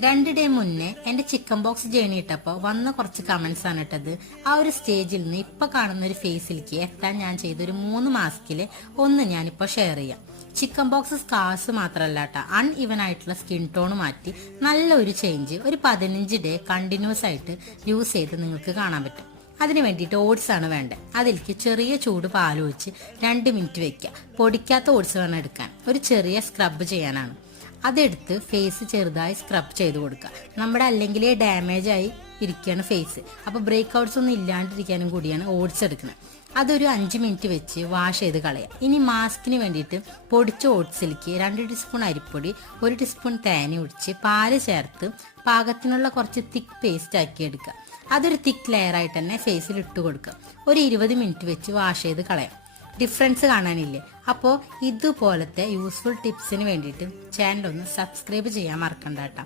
രണ്ട് ഡേ മുന്നേ എന്റെ ചിക്കൻ ബോക്സ് ജേണി ഇട്ടപ്പോൾ വന്ന കുറച്ച് കമന്റ്സ് ആണ് ഇട്ടത്. ആ ഒരു സ്റ്റേജിൽ നിന്ന് ഇപ്പൊ കാണുന്ന ഒരു ഫേസിലേക്ക് എത്താൻ ഞാൻ ചെയ്ത ഒരു മൂന്ന് മാസ്കിൽ ഒന്ന് ഞാനിപ്പോ ഷെയർ ചെയ്യാം. ചിക്കൻ ബോക്സ് സ്കാസ് മാത്രമല്ല കേട്ടോ അൺ ഇവൻ ആയിട്ടുള്ള സ്കിൻ ടോൺ മാറ്റി നല്ലൊരു ചേഞ്ച് ഒരു പതിനഞ്ച് ഡേ കണ്ടിന്യൂസ് ആയിട്ട് യൂസ് ചെയ്ത് നിങ്ങൾക്ക് കാണാൻ പറ്റും. അതിന് വേണ്ടിയിട്ട് ഓട്സ് ആണ് വേണ്ടത്. അതിലേക്ക് ചെറിയ ചൂട് പാൽ ഒഴിച്ച് രണ്ട് മിനിറ്റ് വെക്കുക. പൊടിക്കാത്ത ഓട്സ് വേണം എടുക്കാൻ. ഒരു ചെറിയ സ്ക്രബ് ചെയ്യാനാണ്. അതെടുത്ത് ഫേസ് ചെറുതായി സ്ക്രബ് ചെയ്ത് കൊടുക്കുക. നമ്മുടെ അല്ലെങ്കിൽ ഡാമേജ് ആയി ഇരിക്കുകയാണ് ഫേസ് അപ്പോൾ ബ്രേക്ക് ഔട്ട്സ് ഒന്നും ഇല്ലാണ്ടിരിക്കാനും കൂടിയാണ് ഓട്സ് എടുക്കുന്നത്. അതൊരു അഞ്ച് മിനിറ്റ് വെച്ച് വാഷ് ചെയ്ത് കളയാം ഇനി മാസ്കിന് വേണ്ടിയിട്ട് പൊടിച്ച ഓട്സിലേക്ക് രണ്ട് ടീസ്പൂൺ അരിപ്പൊടി ഒരു ടീസ്പൂൺ തേന ഒഴിച്ച് പാൽ ചേർത്ത് പാകത്തിനുള്ള കുറച്ച് തിക്ക് പേസ്റ്റ് ആക്കി എടുക്കുക. അതൊരു തിക്ക് ലെയർ ആയിട്ട് തന്നെ ഫേസിൽ ഇട്ട് കൊടുക്കുക. ഒരു ഇരുപത് മിനിറ്റ് വെച്ച് വാഷ് ചെയ്ത് കളയാം. ഡിഫറൻസ് കാണാനില്ലേ? അപ്പോൾ ഇതുപോലത്തെ യൂസ്ഫുൾ ടിപ്സിന് വേണ്ടിയിട്ട് ചാനൽ ഒന്ന് സബ്സ്ക്രൈബ് ചെയ്യാൻ മറക്കണ്ട കേട്ടോ.